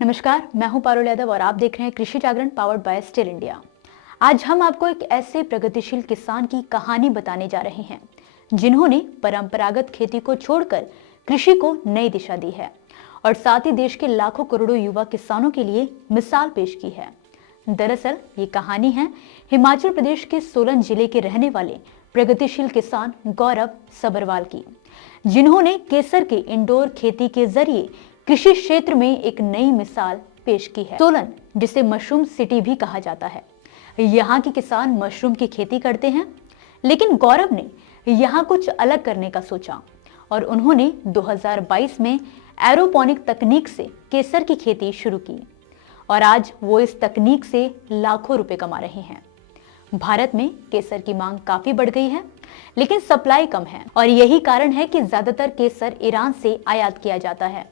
नमस्कार, मैं हूं पारुल यादव और आप देख रहे हैं कृषि जागरण पावर्ड बाय स्टिल इंडिया। आज हम आपको एक ऐसे प्रगतिशील किसान की कहानी बताने जा रहे हैं जिन्होंने परंपरागत खेती को छोड़कर कृषि को नई दिशा दी है और साथ ही देश के लाखों करोड़ों युवा किसानों के लिए मिसाल पेश की है। दरअसल ये कहानी है हिमाचल प्रदेश के सोलन जिले के रहने वाले प्रगतिशील किसान गौरव सबरवाल की, जिन्होंने केसर के इंडोर खेती के जरिए कृषि क्षेत्र में एक नई मिसाल पेश की है। सोलन, जिसे मशरूम सिटी भी कहा जाता है, यहाँ के किसान मशरूम की खेती करते हैं, लेकिन गौरव ने यहाँ कुछ अलग करने का सोचा और उन्होंने 2022 में एरोपोनिक तकनीक से केसर की खेती शुरू की और आज वो इस तकनीक से लाखों रुपए कमा रहे हैं। भारत में केसर की मांग काफी बढ़ गई है, लेकिन सप्लाई कम है और यही कारण है कि ज्यादातर केसर ईरान से आयात किया जाता है।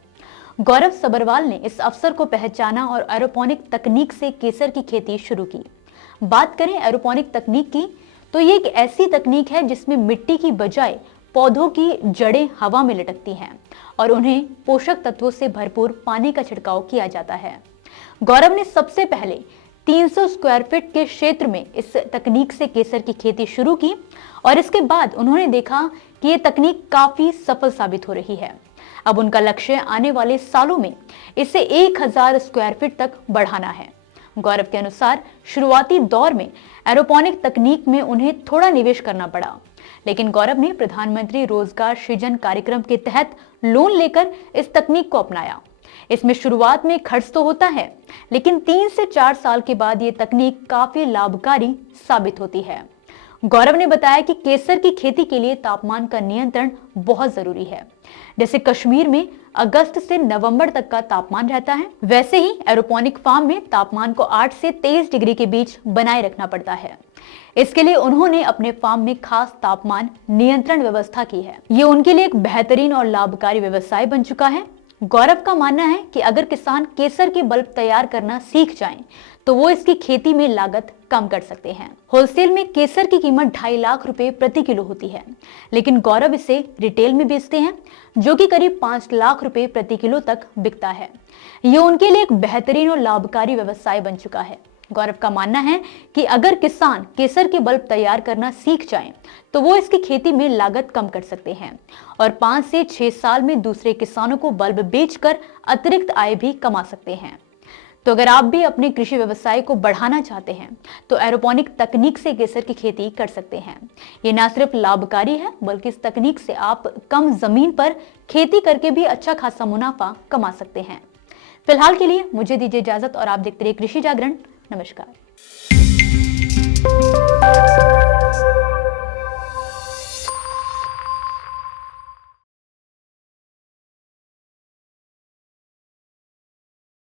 गौरव सबरवाल ने इस अवसर को पहचाना और एरोपोनिक तकनीक से केसर की खेती शुरू की। बात करें एरोपोनिक तकनीक की, तो ये एक ऐसी तकनीक है जिसमें मिट्टी की बजाय पौधों की जड़ें हवा में लटकती हैं और उन्हें पोषक तत्वों से भरपूर पानी का छिड़काव किया जाता है। गौरव ने सबसे पहले 300 स्क्वायर फीट के क्षेत्र में इस तकनीक से केसर की खेती शुरू की और इसके बाद उन्होंने देखा कि ये तकनीक काफी सफल साबित हो रही है। अब उनका लक्ष्य आने वाले सालों में इसे 1000 स्क्वायर फीट तक बढ़ाना है। गौरव के अनुसार शुरुआती दौर में एरोपोनिक तकनीक में उन्हें थोड़ा निवेश करना पड़ा, लेकिन गौरव ने प्रधानमंत्री रोजगार सृजन कार्यक्रम के तहत लोन लेकर इस तकनीक को अपनाया। इसमें शुरुआत में खर्च तो होता है, लेकिन 3 से 4 साल के बाद ये तकनीक काफी लाभकारी साबित होती है। गौरव ने बताया कि केसर की खेती के लिए तापमान का नियंत्रण बहुत जरूरी है। जैसे कश्मीर में अगस्त से नवंबर तक का तापमान रहता है, वैसे ही एरोपोनिक फार्म में तापमान को 8 से 23 डिग्री के बीच बनाए रखना पड़ता है। इसके लिए उन्होंने अपने फार्म में खास तापमान नियंत्रण व्यवस्था की है। ये उनके लिए एक बेहतरीन और लाभकारी व्यवसाय बन चुका है। गौरव का मानना है कि अगर किसान केसर के बल्ब तैयार करना सीख जाएं, तो वो इसकी खेती में लागत कम कर सकते हैं। होलसेल में केसर की कीमत 2.5 लाख रुपए प्रति किलो होती है, लेकिन गौरव इसे रिटेल में बेचते हैं, जो कि करीब 5 लाख रुपए प्रति किलो तक बिकता है। ये उनके लिए एक बेहतरीन और लाभकारी व्यवसाय बन चुका है। गौरव का मानना है कि अगर किसान केसर के बल्ब तैयार करना सीख जाएं, तो वो इसकी खेती में लागत कम कर सकते हैं और 5 से 6 साल में दूसरे किसानों को बल्ब बेचकर अतिरिक्त आय भी कमा सकते हैं। तो अगर आप भी अपने कृषि व्यवसाय को बढ़ाना चाहते हैं, तो एरोपोनिक तकनीक से केसर की खेती कर सकते हैं। ये न सिर्फ लाभकारी है, बल्कि इस तकनीक से आप कम जमीन पर खेती करके भी अच्छा खासा मुनाफा कमा सकते हैं। फिलहाल के लिए मुझे दीजिए इजाजत और आप देखते रहिए कृषि जागरण। नमस्कार।